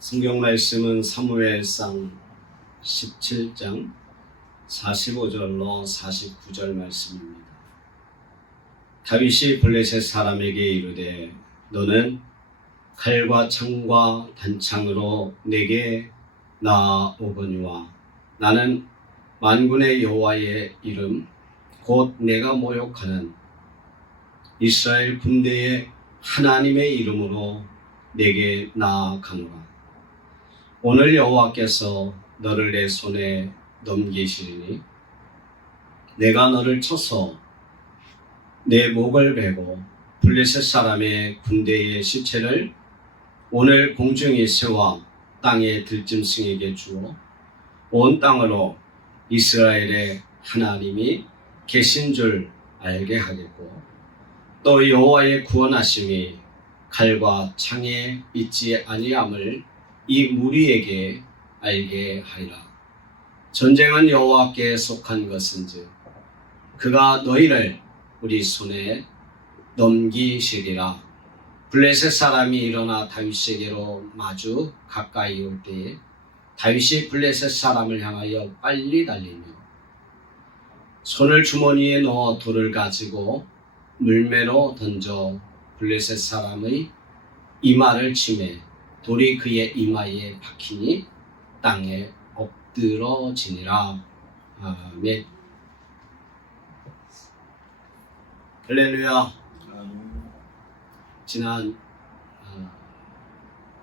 성경 말씀은 사무엘상 17장 45절로 49절 말씀입니다. 다윗이 블레셋 사람에게 이르되 너는 칼과 창과 단창으로 내게 나아오거니와 나는 만군의 여호와의 이름 곧 내가 모욕하는 이스라엘 군대의 하나님의 이름으로 내게 나아가노라. 오늘 여호와께서 너를 내 손에 넘기시리니 내가 너를 쳐서 내 목을 베고 블레셋 사람의 군대의 시체를 오늘 공중에 세워 땅의 들짐승에게 주어 온 땅으로 이스라엘의 하나님이 계신 줄 알게 하겠고 또 여호와의 구원하심이 칼과 창에 있지 아니함을 이 무리에게 알게 하리라. 전쟁은 여호와께 속한 것인즉 그가 너희를 우리 손에 넘기시리라. 블레셋 사람이 일어나 다윗에게로 마주 가까이 올 때에 다윗이 블레셋 사람을 향하여 빨리 달리며 손을 주머니에 넣어 돌을 가지고 물매로 던져 블레셋 사람의 이마를 치매 돌이 그의 이마에 박히니 땅에 엎드러지니라. 아멘. 할렐루야. 지난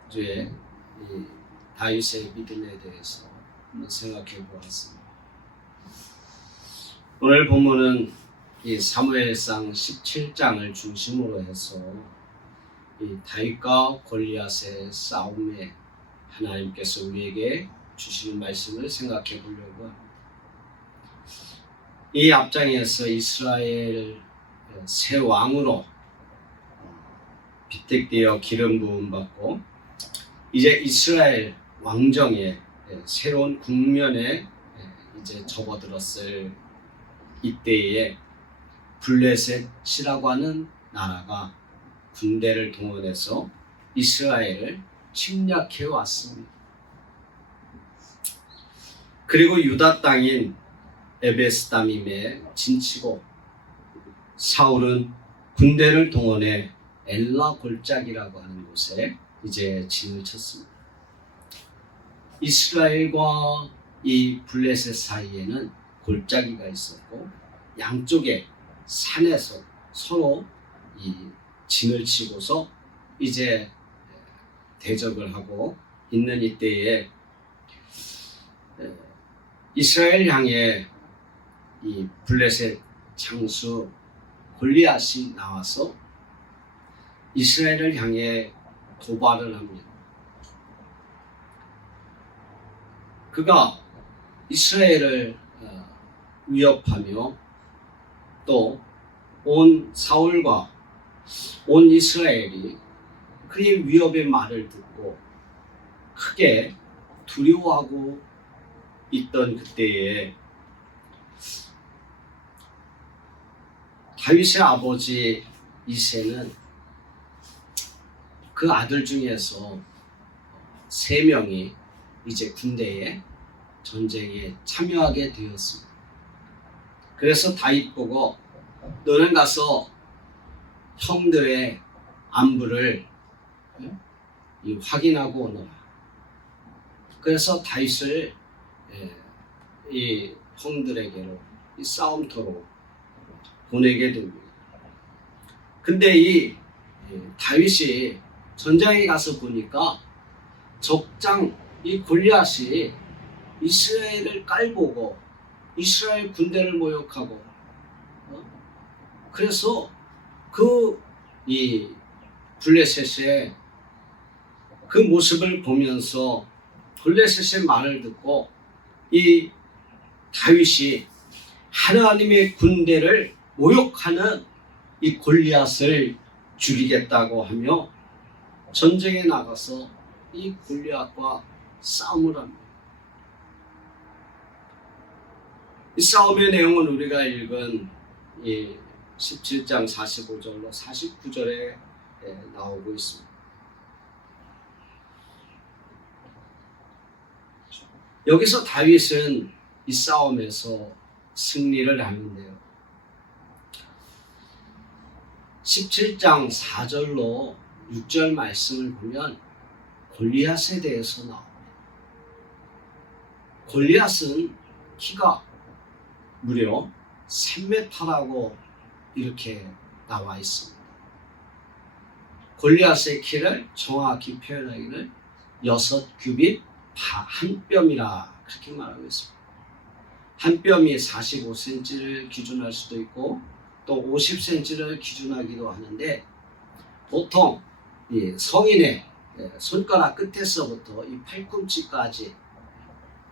주에 이 다윗의 믿음에 대해서 한번 생각해 보았습니다. 오늘 본문은 이 사무엘상 17장을 중심으로 해서 이 다윗과 골리앗의 싸움에 하나님께서 우리에게 주시는 말씀을 생각해 보려고 합니다. 이 앞장에서 이스라엘 새 왕으로 빗택되어 기름 부음 받고 이제 이스라엘 왕정의 새로운 국면에 이제 접어들었을 이때에 블레셋이라고 하는 나라가 군대를 동원해서 이스라엘을 침략해 왔습니다. 그리고 유다 땅인 에베스다밈에 진치고 사울은 군대를 동원해 엘라 골짜기라고 하는 곳에 이제 진을 쳤습니다. 이스라엘과 이 블레셋 사이에는 골짜기가 있었고 양쪽에 산에서 서로 이 진을 치고서 이제 대적을 하고 있는 이때에 이스라엘 향해 이 블레셋 장수 골리앗이 나와서 이스라엘을 향해 도발을 합니다. 그가 이스라엘을 위협하며 또 온 사울과 온 이스라엘이 그의 위협의 말을 듣고 크게 두려워하고 있던 그때에 다윗의 아버지 이새는 그 아들 중에서 3명이 이제 군대에 전쟁에 참여하게 되었습니다. 그래서 다윗 보고 너는 가서 형들의 안부를 확인하고 오너라. 그래서 다윗을 이 형들에게로 이 싸움터로 보내게 됩니다. 근데 이 다윗이 전장에 가서 보니까 적장 이 골리앗이 이스라엘을 깔보고 이스라엘 군대를 모욕하고 그래서 이 블레셋의 그 모습을 보면서 블레셋의 말을 듣고 이 다윗이 하나님의 군대를 모욕하는 이 골리앗을 죽이겠다고 하며 전쟁에 나가서 이 골리앗과 싸움을 합니다. 이 싸움의 내용은 우리가 읽은 이 17장 45절로 49절에 나오고 있습니다. 여기서 다윗은 이 싸움에서 승리를 하는데요. 17장 4절로 6절 말씀을 보면 골리앗에 대해서 나옵니다. 골리앗은 키가 무려 3m라고 이렇게 나와 있습니다. 골리앗의 키를 정확히 표현하기를 6규빗 한 뼘이라 그렇게 말하고 있습니다. 한 뼘이 45cm를 기준할 수도 있고 또 50cm를 기준하기도 하는데, 보통 이 성인의 손가락 끝에서부터 이 팔꿈치까지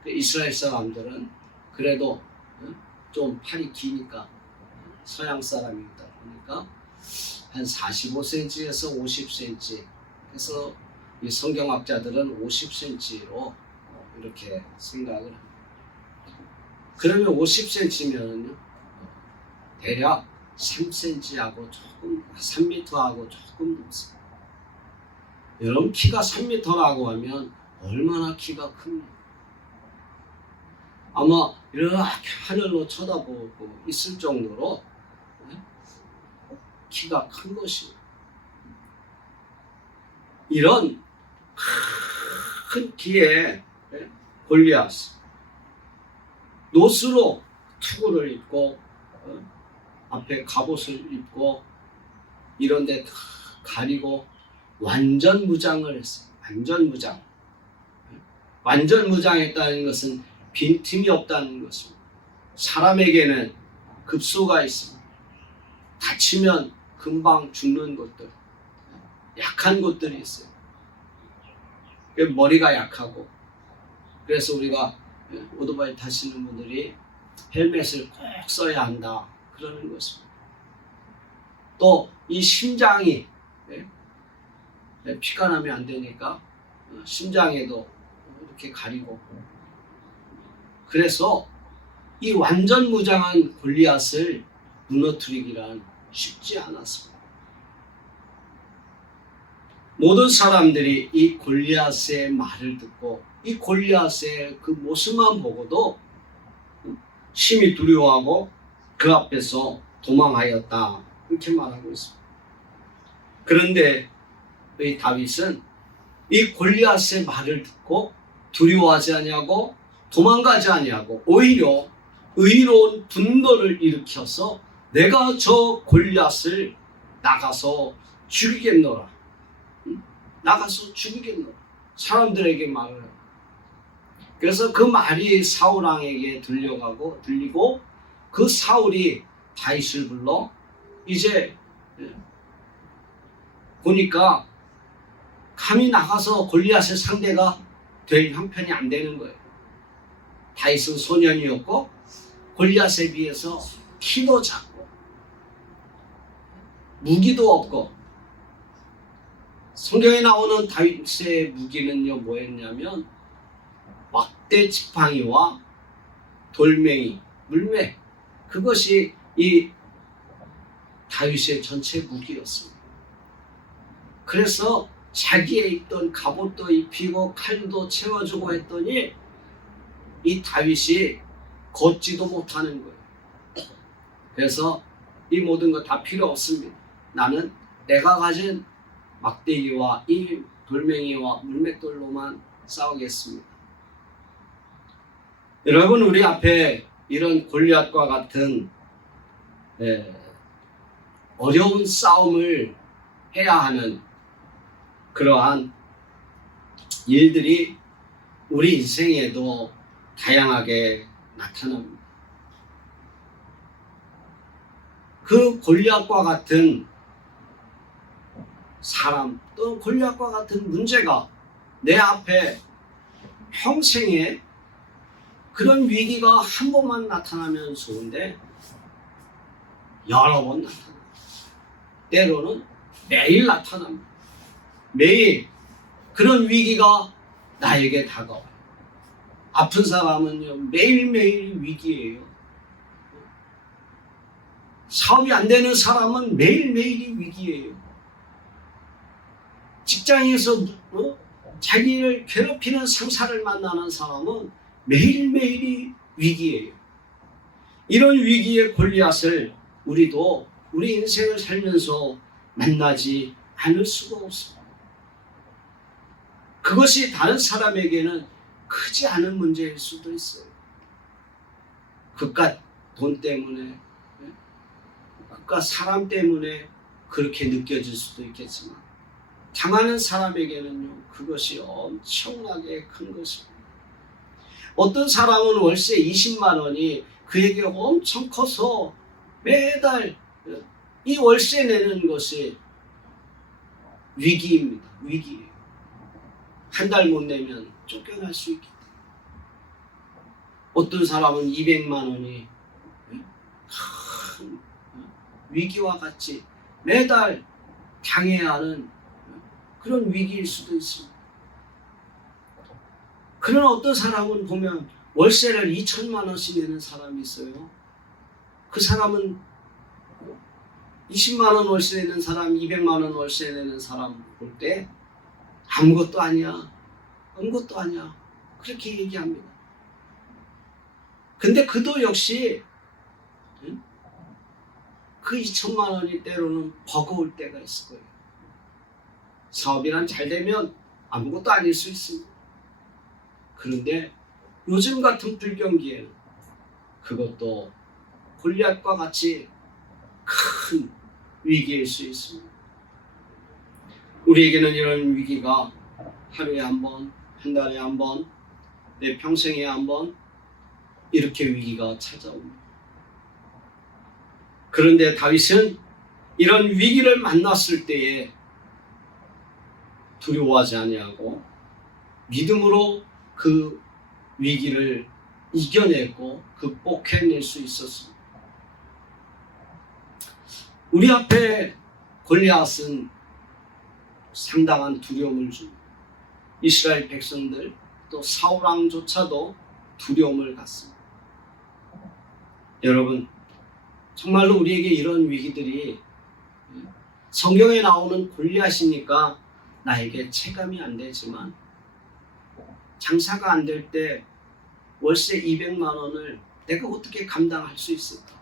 이스라엘 사람들은 그래도 좀 팔이 기니까 서양 사람이다 보니까 한 45cm에서 50cm, 그래서 이 성경학자들은 50cm로 이렇게 생각을 합니다. 그러면 50cm면은요 대략 3cm하고 조금 3m하고 조금 넘습니다. 여러분 키가 3m라고 하면 얼마나 키가 큽니까? 아마 이렇게 하늘로 쳐다보고 있을 정도로 키가 큰 것입니다. 이런 큰 키에 골리앗, 노스로 투구를 입고 앞에 갑옷을 입고 이런 데 가리고 완전 무장을 했어요. 완전 무장. 완전 무장했다는 것은 빈틈이 없다는 것입니다. 사람에게는 급소가 있습니다. 다치면 금방 죽는 것들, 약한 것들이 있어요. 머리가 약하고, 그래서 우리가 오토바이 타시는 분들이 헬멧을 꼭 써야 한다 그러는 것입니다. 또 이 심장이 피가 나면 안 되니까 심장에도 이렇게 가리고, 그래서 이 완전 무장한 골리앗을 무너뜨리기란 쉽지 않았습니다. 모든 사람들이 이 골리앗의 말을 듣고 이 골리앗의 그 모습만 보고도 심히 두려워하고 그 앞에서 도망하였다 이렇게 말하고 있습니다. 그런데 이 다윗은 이 골리앗의 말을 듣고 두려워하지 아니하고 도망가지 아니하고 오히려 의로운 분노를 일으켜서 내가 저 골리앗을 나가서 죽이겠노라. 나가서 죽이겠노라. 사람들에게 말을 해요. 그래서 그 말이 사울 왕에게 들리고 그 사울이 다윗을 불러 이제 보니까 감히 나가서 골리앗의 상대가 될 형편이 안 되는 거예요. 다윗은 소년이었고 골리앗에 비해서 키도 작고 무기도 없고, 성경에 나오는 다윗의 무기는요 뭐였냐면 막대 지팡이와 돌멩이, 물매, 그것이 이 다윗의 전체 무기였습니다. 그래서 자기의 입던 갑옷도 입히고 칼도 채워주고 했더니 이 다윗이 걷지도 못하는 거예요. 그래서 이 모든 거 다 필요 없습니다. 나는 내가 가진 막대기와 이 돌멩이와 물맷돌로만 싸우겠습니다. 여러분, 우리 앞에 이런 골리앗과 같은 어려운 싸움을 해야 하는 그러한 일들이 우리 인생에도 다양하게 나타납니다. 그 골리앗과 같은 사람, 또 골리앗과 같은 문제가 내 앞에 평생에 그런 위기가 한 번만 나타나면 좋은데 여러 번 나타납니다. 때로는 매일 나타납니다. 매일 그런 위기가 나에게 다가와요. 아픈 사람은요 매일매일 위기예요. 사업이 안 되는 사람은 매일매일이 위기예요. 직장에서 자기를 괴롭히는 상사를 만나는 사람은 매일매일이 위기예요. 이런 위기의 골리앗을 우리도 우리 인생을 살면서 만나지 않을 수가 없습니다. 그것이 다른 사람에게는 크지 않은 문제일 수도 있어요. 그깟 돈 때문에, 그깟 사람 때문에 그렇게 느껴질 수도 있겠지만 당하는 사람에게는요, 그것이 엄청나게 큰 것입니다. 어떤 사람은 월세 20만 원이 그에게 엄청 커서 매달 이 월세 내는 것이 위기입니다. 위기예요. 한 달 못 내면 쫓겨날 수 있기 때문에. 어떤 사람은 200만 원이 큰 위기와 같이 매달 당해야 하는 그런 위기일 수도 있습니다. 그러나 어떤 사람은 보면 월세를 2천만 원씩 내는 사람이 있어요. 그 사람은 20만 원 월세 내는 사람, 200만 원 월세 내는 사람 볼 때 아무것도 아니야, 아무것도 아니야, 그렇게 얘기합니다. 근데 그도 역시 그 2천만 원이 때로는 버거울 때가 있을 거예요. 사업이란 잘 되면 아무것도 아닐 수 있습니다. 그런데 요즘 같은 불경기에는 그것도 골리앗과 같이 큰 위기일 수 있습니다. 우리에게는 이런 위기가 하루에 한 번, 한 달에 한 번, 내 평생에 한 번 이렇게 위기가 찾아옵니다. 그런데 다윗은 이런 위기를 만났을 때에 두려워하지 아니하고 믿음으로 그 위기를 이겨내고 극복해낼 수 있었습니다. 우리 앞에 골리앗은 상당한 두려움을 줍니다. 이스라엘 백성들 또 사울 왕조차도 두려움을 갖습니다. 여러분, 정말로 우리에게 이런 위기들이 성경에 나오는 골리앗이니까 나에게 체감이 안 되지만 장사가 안 될 때 월세 200만 원을 내가 어떻게 감당할 수 있을까?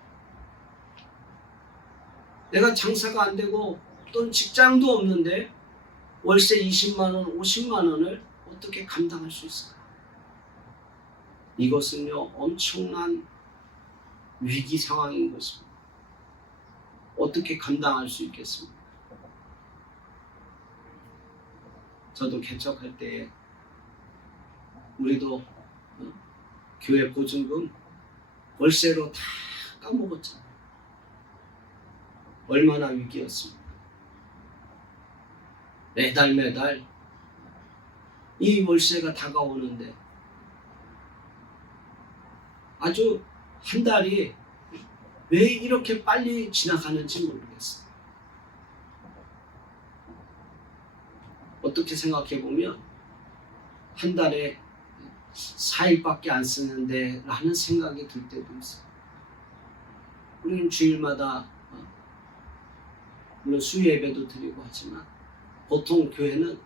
내가 장사가 안 되고 또는 직장도 없는데 월세 20만 원, 50만 원을 어떻게 감당할 수 있을까? 이것은요, 엄청난 위기 상황인 것입니다. 어떻게 감당할 수 있겠습니까? 저도 개척할 때 우리도 교회 보증금 월세로 다 까먹었잖아요. 얼마나 위기였습니까? 매달 이 월세가 다가오는데 아주 한 달이 왜 이렇게 빨리 지나가는지 모르겠어요. 어떻게 생각해 보면 한 달에 4일밖에 안 쓰는데 라는 생각이 들 때도 있어요. 우리는 주일마다 물론 수요 예배도 드리고 하지만 보통 교회는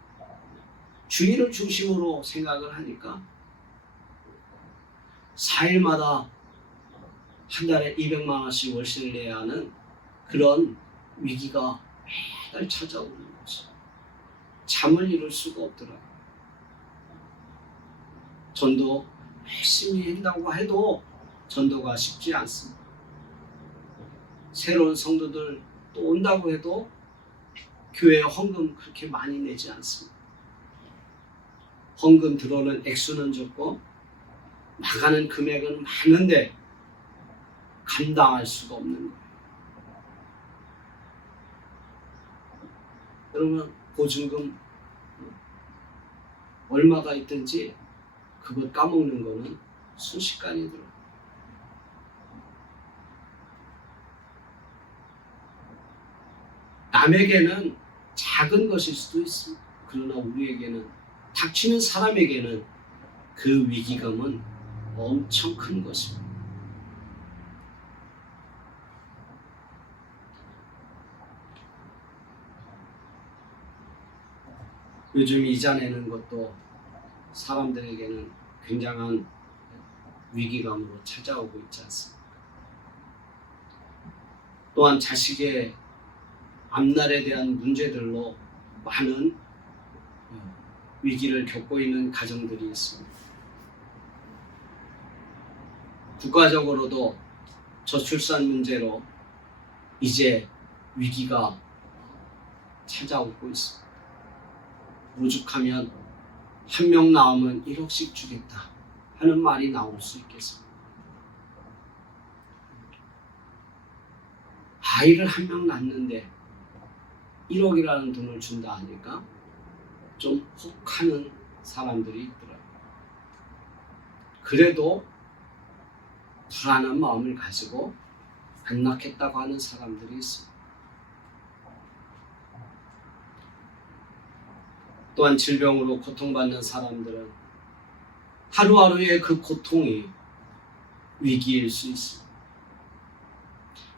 주일을 중심으로 생각을 하니까 4일마다 한 달에 200만 원씩 월세를 내야 하는 그런 위기가 매달 찾아오는 거죠. 잠을 이룰 수가 없더라고요. 전도 열심히 한다고 해도 전도가 쉽지 않습니다. 새로운 성도들 또 온다고 해도 교회 헌금 그렇게 많이 내지 않습니다. 헌금 들어오는 액수는 적고 나가는 금액은 많은데 감당할 수가 없는 거예요. 그러면 보증금 얼마가 있든지 그걸 까먹는 거는 순식간이 들어요. 남에게는 작은 것일 수도 있습니다. 그러나 우리에게는, 닥치는 사람에게는 그 위기감은 엄청 큰 것입니다. 요즘 이자 내는 것도 사람들에게는 굉장한 위기감으로 찾아오고 있지 않습니까? 또한 자식의 앞날에 대한 문제들로 많은 위기를 겪고 있는 가정들이 있습니다. 국가적으로도 저출산 문제로 이제 위기가 찾아오고 있습니다. 오죽하면 한 명 나오면 1억씩 주겠다 하는 말이 나올 수 있겠습니다. 아이를 한 명 낳는데 1억이라는 돈을 준다 하니까 좀 혹하는 사람들이 있더라고요. 그래도 불안한 마음을 가지고 안 낳겠다고 하는 사람들이 있습니다. 또한 질병으로 고통받는 사람들은 하루하루의 그 고통이 위기일 수 있습니다.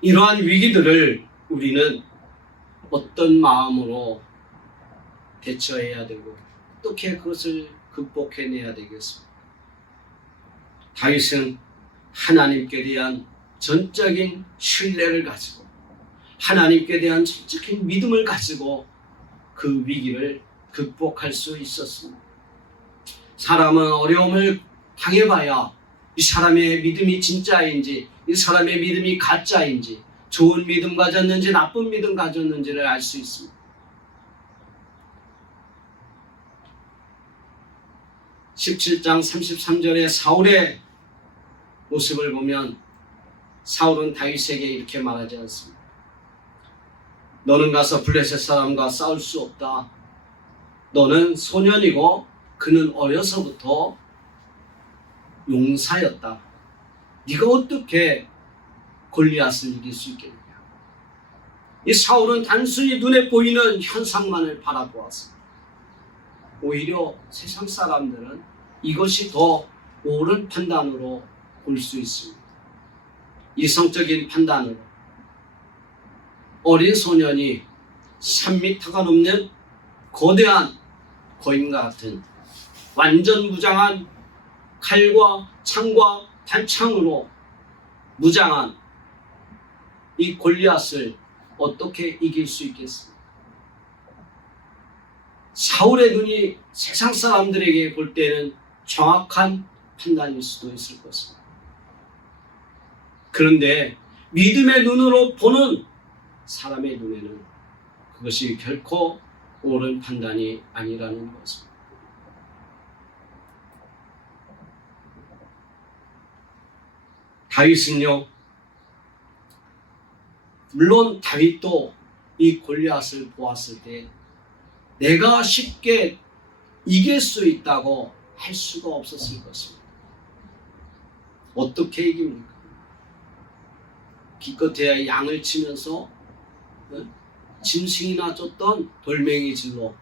이러한 위기들을 우리는 어떤 마음으로 대처해야 되고 어떻게 그것을 극복해내야 되겠습니까? 다윗은 하나님께 대한 전적인 신뢰를 가지고 하나님께 대한 전적인 믿음을 가지고 그 위기를 극복할 수 있었습니다. 사람은 어려움을 당해봐야 이 사람의 믿음이 진짜인지 이 사람의 믿음이 가짜인지 좋은 믿음 가졌는지 나쁜 믿음 가졌는지를 알 수 있습니다. 17장 33절에 사울의 모습을 보면 사울은 다윗에게 이렇게 말하지 않습니다. 너는 가서 블레셋 사람과 싸울 수 없다. 너는 소년이고 그는 어려서부터 용사였다. 네가 어떻게 골리앗을 이길 수 있겠느냐. 이 사울은 단순히 눈에 보이는 현상만을 바라보았습니다. 오히려 세상 사람들은 이것이 더 옳은 판단으로 볼 수 있습니다. 이성적인 판단으로 어린 소년이 3m가 넘는 거대한 거인과 같은 완전 무장한 칼과 창과 단창으로 무장한 이 골리앗을 어떻게 이길 수 있겠습니까? 사울의 눈이 세상 사람들에게 볼 때는 정확한 판단일 수도 있을 것입니다. 그런데 믿음의 눈으로 보는 사람의 눈에는 그것이 결코 옳은 판단이 아니라는 것입니다. 다윗은요, 물론 다윗도 이 골리앗을 보았을 때 내가 쉽게 이길 수 있다고 할 수가 없었을 것입니다. 어떻게 이깁니까? 기껏해야 양을 치면서 짐승이나 쫓던 돌멩이질로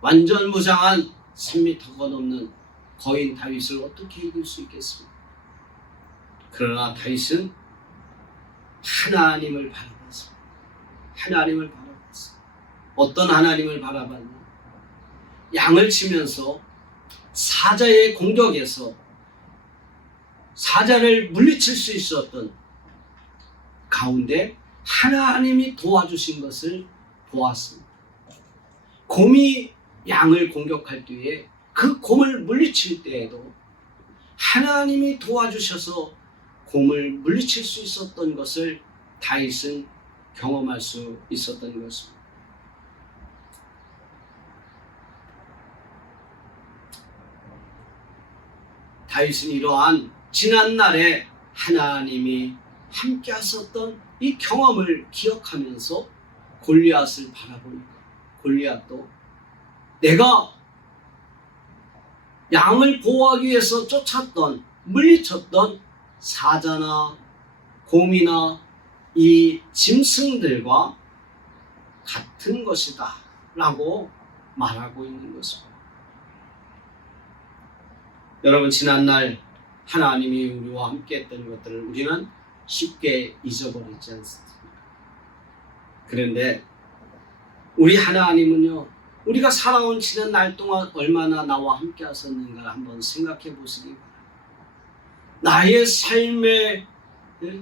완전 무장한 3m가 넘는 거인 다윗을 어떻게 이길 수 있겠습니까? 그러나 다윗은 하나님을 바라봤습니다. 하나님을 바라봤습니다. 어떤 하나님을 바라봤냐? 양을 치면서 사자의 공격에서 사자를 물리칠 수 있었던 가운데 하나님이 도와주신 것을 보았습니다. 곰이 양을 공격할 때에 그 곰을 물리칠 때에도 하나님이 도와주셔서 곰을 물리칠 수 있었던 것을 다윗은 경험할 수 있었던 것입니다. 다윗은 이러한 지난날에 하나님이 함께 하셨던 이 경험을 기억하면서 골리앗을 바라보니까 골리앗도 내가 양을 보호하기 위해서 쫓았던 물리쳤던 사자나 곰이나 이 짐승들과 같은 것이다 라고 말하고 있는 것입니다. 여러분, 지난날 하나님이 우리와 함께 했던 것들을 우리는 쉽게 잊어버리지 않습니까? 그런데 우리 하나님은요, 우리가 살아온 지난 날 동안 얼마나 나와 함께 하셨는가 한번 생각해 보시기 바랍니다. 나의 삶에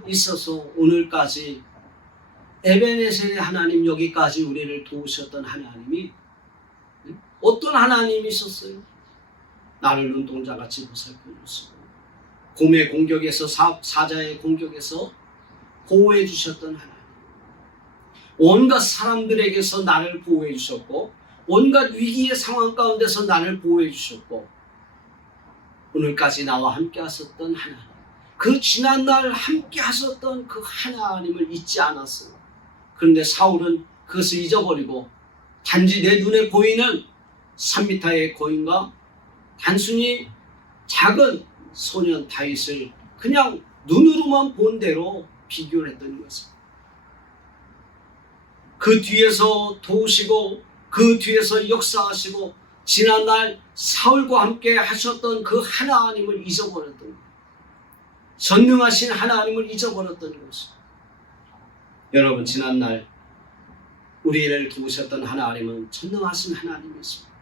있어서 오늘까지 에베네셀의 하나님, 여기까지 우리를 도우셨던 하나님이 어떤 하나님이셨어요? 나를 눈동자같이 보살펴 주시고 곰의 공격에서 사자의 공격에서 보호해 주셨던 하나님, 온갖 사람들에게서 나를 보호해 주셨고 온갖 위기의 상황 가운데서 나를 보호해 주셨고 오늘까지 나와 함께 하셨던 하나님, 그 지난날 함께 하셨던 그 하나님을 잊지 않았어요. 그런데 사울은 그것을 잊어버리고 단지 내 눈에 보이는 3m의 거인과 단순히 작은 소년 다윗을 그냥 눈으로만 본 대로 비교를 했던 것입니다. 그 뒤에서 도우시고 그 뒤에서 역사하시고 지난날 사울과 함께 하셨던 그 하나님을 잊어버렸던 거예요. 전능하신 하나님을 잊어버렸던 것입니다. 여러분, 지난날 우리를 도우셨던 하나님은 전능하신 하나님이십니다.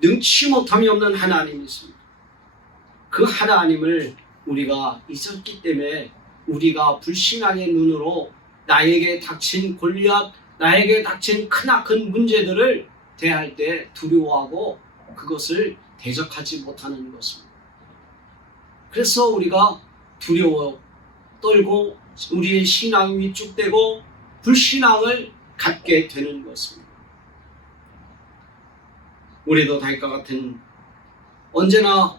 능치 못함이 없는 하나님이십니다. 그 하나님을 우리가 잊었기 때문에 우리가 불신앙의 눈으로 나에게 닥친 골리앗, 나에게 닥친 크나큰 문제들을 대할 때 두려워하고 그것을 대적하지 못하는 것입니다. 그래서 우리가 두려워 떨고 우리의 신앙이 위축되고 불신앙을 갖게 되는 것입니다. 우리도 다윗과 같은 언제나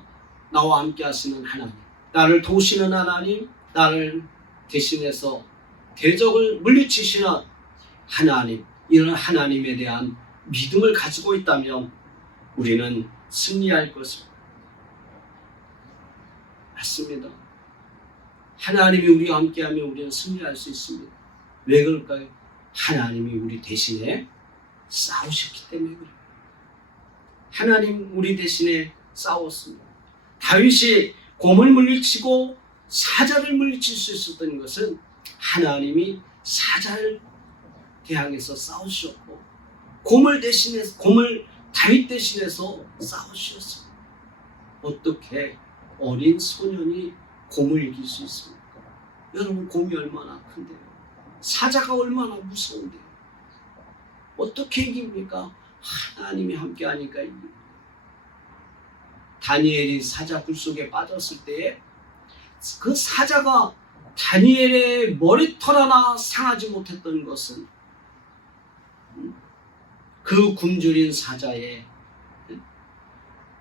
나와 함께 하시는 하나님, 나를 도우시는 하나님, 나를 대신해서 대적을 물리치시는 하나님, 이런 하나님에 대한 믿음을 가지고 있다면 우리는 승리할 것입니다. 맞습니다. 하나님이 우리와 함께하면 우리는 승리할 수 있습니다. 왜 그럴까요? 하나님이 우리 대신에 싸우셨기 때문에 그래요. 하나님 우리 대신에 싸웠습니다. 다윗이 곰을 물리치고 사자를 물리칠 수 있었던 것은 하나님이 사자를 대항해서 싸우셨고 곰을 다윗 대신해서 싸우셨습니다. 어떻게 어린 소년이 곰을 이길 수 있습니까? 여러분, 곰이 얼마나 큰데요? 사자가 얼마나 무서운데요? 어떻게 이깁니까? 하나님이 함께하니까 이깁니다. 다니엘이 사자 굴 속에 빠졌을 때에 그 사자가 다니엘의 머리털 하나 상하지 못했던 것은 그 굶주린 사자의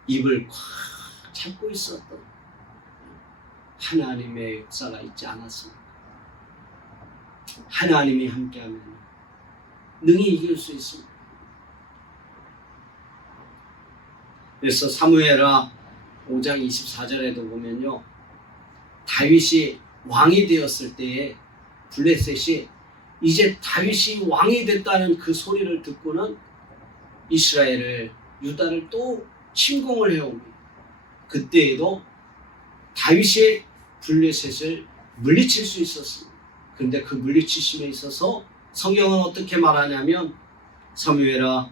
입을 꽉 잡고 있었던 하나님의 역사가 있지 않았습니까? 하나님이 함께하면 능히 이길 수 있습니다. 그래서 사무엘하 5장 24절에도 보면요, 다윗이 왕이 되었을 때에 블레셋이 이제 다윗이 왕이 됐다는 그 소리를 듣고는 이스라엘을, 유다를 또 침공을 해옵니다. 그때에도 다윗이 블레셋을 물리칠 수 있었습니다. 그런데 그 물리치심에 있어서 성경은 어떻게 말하냐면 사무엘하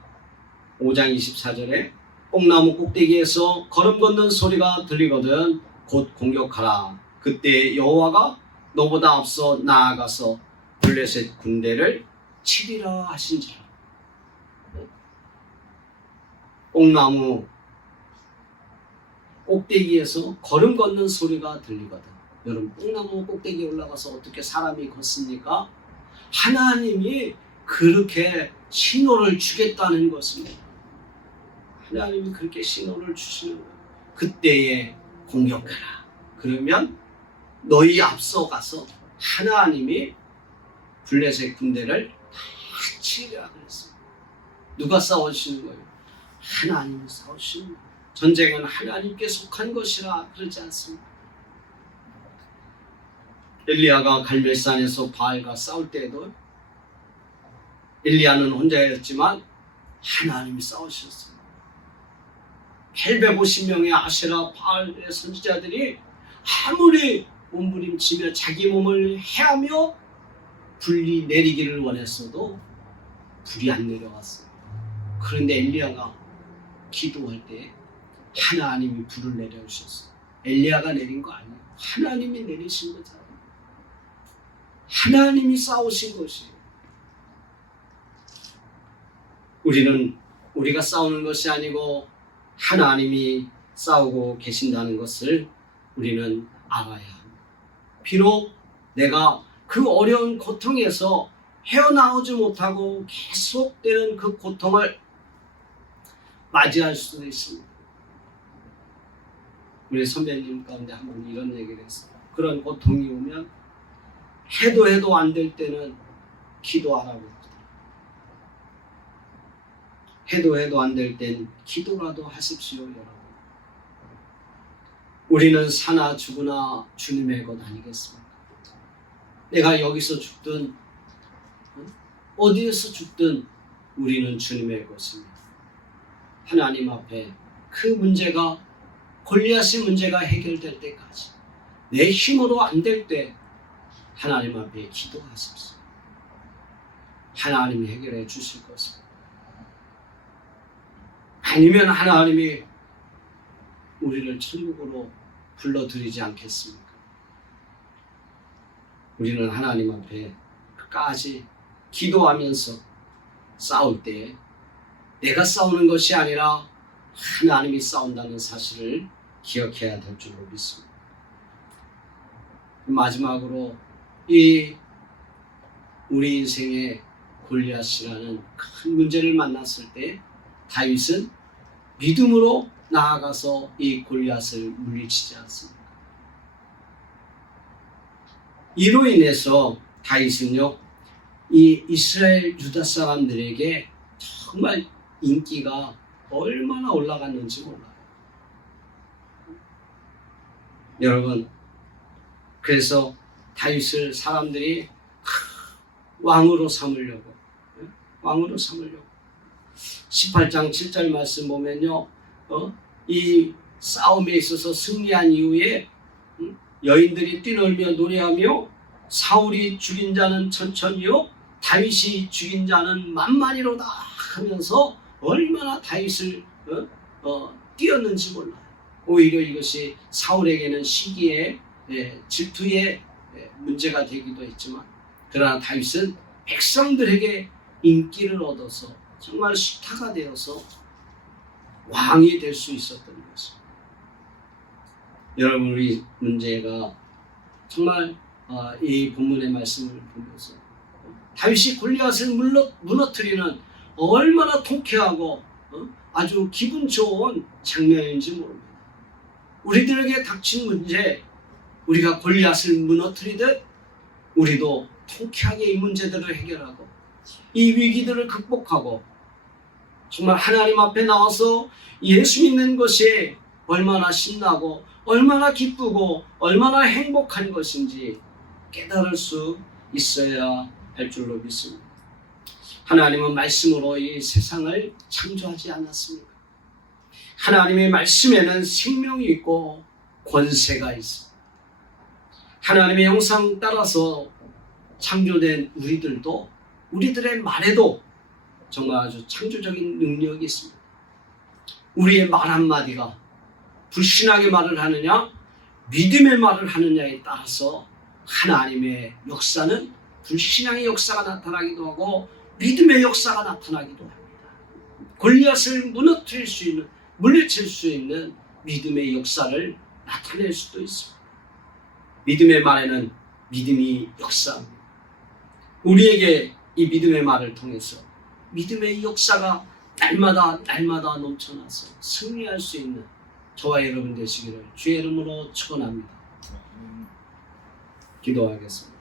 5장 24절에 뽕나무 꼭대기에서 걸음 걷는 소리가 들리거든 곧 공격하라. 그때 여호와가 너보다 앞서 나아가서 블레셋 군대를 치리라 하신지라. 뽕나무 꼭대기에서 걸음 걷는 소리가 들리거든. 여러분, 뽕나무 꼭대기에 올라가서 어떻게 사람이 걷습니까? 하나님이 그렇게 신호를 주겠다는 것입니다. 하나님이 그렇게 신호를 주시는 거예요. 그때에 공격하라. 그러면 너희 앞서가서 하나님이 블레셋 군대를 다 치리라 그랬어요. 누가 싸우시는 거예요? 하나님이 싸우시는 거예요. 전쟁은 하나님께 속한 것이라 그러지 않습니다. 엘리야가 갈멜산에서 바알과 싸울 때에도 엘리야는 혼자였지만 하나님이 싸우셨어요. 850명의 아세라 바알의 선지자들이 아무리 몸부림치며 자기 몸을 해하며 불이 내리기를 원했어도 불이 안 내려왔어요. 그런데 엘리야가 기도할 때 하나님이 불을 내려오셨어요. 엘리야가 내린 거 아니에요. 하나님이 내리신 거잖아요. 하나님이 싸우신 것이에요. 우리는 우리가 싸우는 것이 아니고 하나님이 싸우고 계신다는 것을 우리는 알아야 합니다. 비록 내가 그 어려운 고통에서 헤어나오지 못하고 계속되는 그 고통을 맞이할 수도 있습니다. 우리 선배님 가운데 한 번 이런 얘기를 했어요. 그런 고통이 오면 해도 안 될 때는 기도하라고 합니다. 해도 안 될 땐 기도라도 하십시오, 여러분. 우리는 사나 죽으나 주님의 것 아니겠습니까? 내가 여기서 죽든 어디에서 죽든 우리는 주님의 것입니다. 하나님 앞에 그 문제가 골리앗의 문제가 해결될 때까지 내 힘으로 안 될 때 하나님 앞에 기도하십시오. 하나님이 해결해 주실 것입니다. 아니면 하나님이 우리를 천국으로 불러들이지 않겠습니까? 우리는 하나님 앞에 끝까지 기도하면서 싸울 때 내가 싸우는 것이 아니라 하나님이 싸운다는 사실을 기억해야 될 줄로 믿습니다. 마지막으로 이 우리 인생의 골리앗이라는 큰 문제를 만났을 때 다윗은 믿음으로 나아가서 이 골리앗을 물리치지 않습니다. 이로 인해서 다윗은요, 이 이스라엘 유다 사람들에게 정말 인기가 얼마나 올라갔는지 몰라요. 여러분, 그래서 다윗을 사람들이 왕으로 삼으려고 18장 7절 말씀 보면요, 이 싸움에 있어서 승리한 이후에 여인들이 뛰놀며 노래하며 사울이 죽인 자는 천천히요 다윗이 죽인 자는 만만이로다 하면서 얼마나 다윗을 띄었는지 몰라요. 오히려 이것이 사울에게는 시기의 질투의 문제가 되기도 했지만, 그러나 다윗은 백성들에게 인기를 얻어서 정말 스타가 되어서 왕이 될 수 있었던 것입니다. 여러분, 우리 문제가 정말 이 본문의 말씀을 보면서 다윗이 골리앗을 무너뜨리는 얼마나 통쾌하고 아주 기분 좋은 장면인지 모릅니다. 우리들에게 닥친 문제, 우리가 골리앗을 무너뜨리듯 우리도 통쾌하게 이 문제들을 해결하고 이 위기들을 극복하고 정말 하나님 앞에 나와서 예수 믿는 것이 얼마나 신나고 얼마나 기쁘고 얼마나 행복한 것인지 깨달을 수 있어야 할 줄로 믿습니다. 하나님은 말씀으로 이 세상을 창조하지 않았습니까? 하나님의 말씀에는 생명이 있고 권세가 있습니다. 하나님의 형상 따라서 창조된 우리들도, 우리들의 말에도 정말 아주 창조적인 능력이 있습니다. 우리의 말 한마디가 불신하게 말을 하느냐 믿음의 말을 하느냐에 따라서 하나님의 역사는 불신앙의 역사가 나타나기도 하고 믿음의 역사가 나타나기도 합니다. 골리앗을 무너뜨릴 수 있는, 물리칠 수 있는 믿음의 역사를 나타낼 수도 있습니다. 믿음의 말에는 믿음이 역사합니다. 우리에게 이 믿음의 말을 통해서 믿음의 역사가 날마다 넘쳐나서 승리할 수 있는 저와 여러분 되시기를 주의 이름으로 축원합니다. 기도하겠습니다.